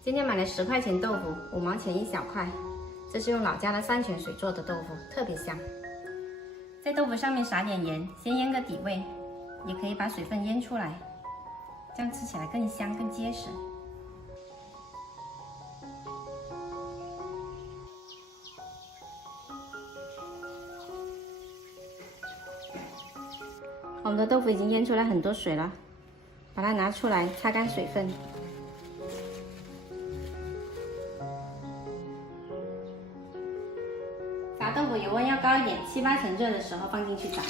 今天买了10块钱豆腐，5毛钱一小块。这是用老家的山泉水做的豆腐，特别香。在豆腐上面撒点盐，先腌个底味，也可以把水分腌出来，这样吃起来更香更结实。我们的豆腐已经腌出来很多水了，把它拿出来擦干水分。炸豆腐油温要高一点，7、8成热的时候放进去炸。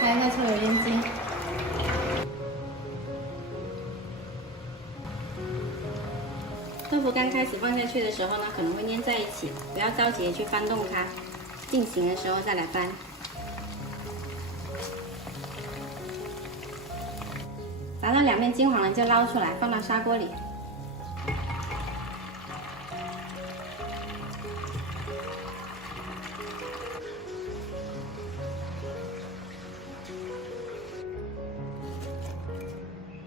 开一下抽油烟机。豆腐刚开始放下去的时候呢，可能会粘在一起，不要着急去翻动它，定型的时候再来翻。炸到2面金黄了就捞出来，放到砂锅里。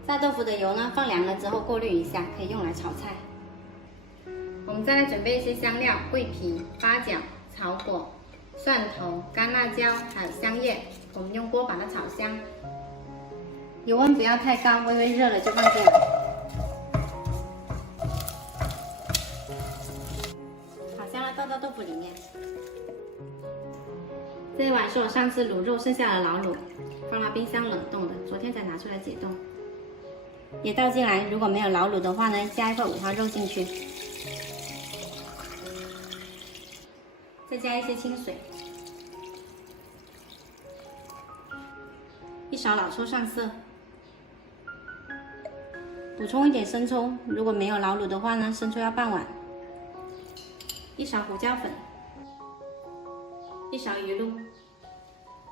炸豆腐的油呢，放凉了之后过滤一下，可以用来炒菜。我们再来准备一些香料：桂皮、八角、草果、蒜头、干辣椒，还有香叶。我们用锅把它炒香，油温不要太高，微微热了就放进来。炒香了倒到豆腐里面。这一碗是我上次卤肉剩下的老卤，放到冰箱冷冻的，昨天才拿出来解冻。也倒进来，如果没有老卤的话呢，加一块五花肉进去，再加一些清水，1勺老抽上色，补充一点生抽，如果没有老卤的话呢，生抽要半碗，1勺胡椒粉，1勺鱼露，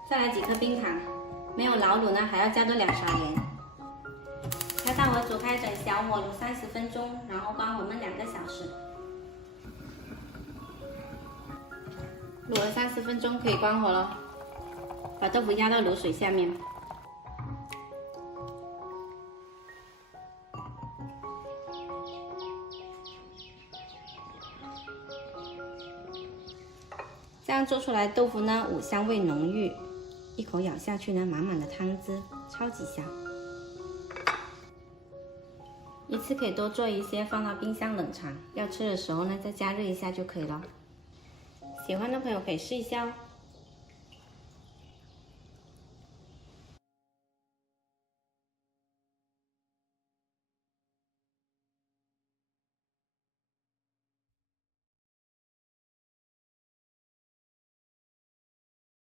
再来几颗冰糖，没有老卤呢，还要加多2勺盐。开大火煮开，转小火卤30分钟，然后关火焖2个小时。卤了30分钟，可以关火了。把豆腐压到卤水下面。这样做出来豆腐呢，五香味浓郁，一口咬下去呢，满满的汤汁，超级香。一次可以多做一些，放到冰箱冷藏，要吃的时候呢再加热一下就可以了。喜欢的朋友可以试一下哦。